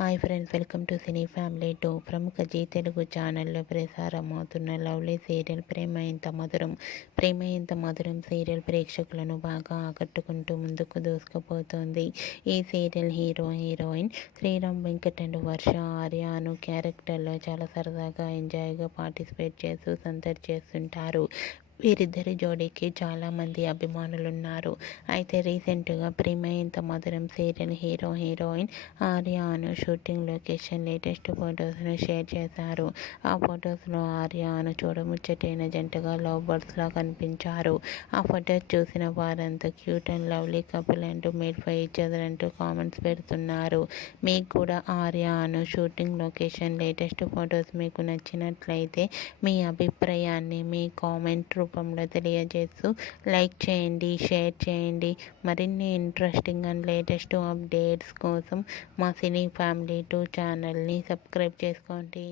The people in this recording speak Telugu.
Hi friends, welcome to cine family 2. ప్రముఖ జీ తెలుగు ఛానల్లో ప్రసారమవుతున్న లవ్లీ సీరియల్ ప్రేమ ఇంత మధురం సీరియల్ ప్రేక్షకులను బాగా ఆకట్టుకుంటూ ముందుకు దూసుకుపోతోంది. ఈ serial heroine Sriram Venkat and Varsha ఆర్యాను క్యారెక్టర్లో చాలా సరదాగా ఎంజాయ్గా పార్టిసిపేట్ చేస్తూ సందడి చేస్తుంటారు. వీరిద్దరి జోడీకి చాలామంది అభిమానులున్నారు. అయితే రీసెంట్గా ప్రేమ ఇంత మధురం సీరియల్ హీరోయిన్ ఆర్యాను షూటింగ్ లొకేషన్ లేటెస్ట్ ఫొటోస్ను షేర్ చేశారు. ఆ ఫొటోస్లో ఆర్యాను చూడముచ్చటైన జంటగా లవ్ బర్డ్స్లా కనిపించారు. ఆ ఫొటోస్ చూసిన వారంతా క్యూట్ అండ్ లవ్లీ కపుల్ అంటూ మేడ్ ఫర్ ఈచ్ అదర్ అంటూ కామెంట్స్ పెడుతున్నారు. మీకు కూడా ఆర్యాను షూటింగ్ లొకేషన్ లేటెస్ట్ ఫొటోస్ మీకు నచ్చినట్లయితే మీ అభిప్రాయాన్ని మీ కామెంట్ రూపంలో తెలియజేస్తూ లైక్ చేయండి, షేర్ చేయండి. మరిన్ని ఇంట్రెస్టింగ్ అండ్ లేటెస్ట్ అప్డేట్స్ కోసం మా సినీ ఫ్యామిలీ 2 ఛానల్ని సబ్స్క్రైబ్ చేసుకోండి.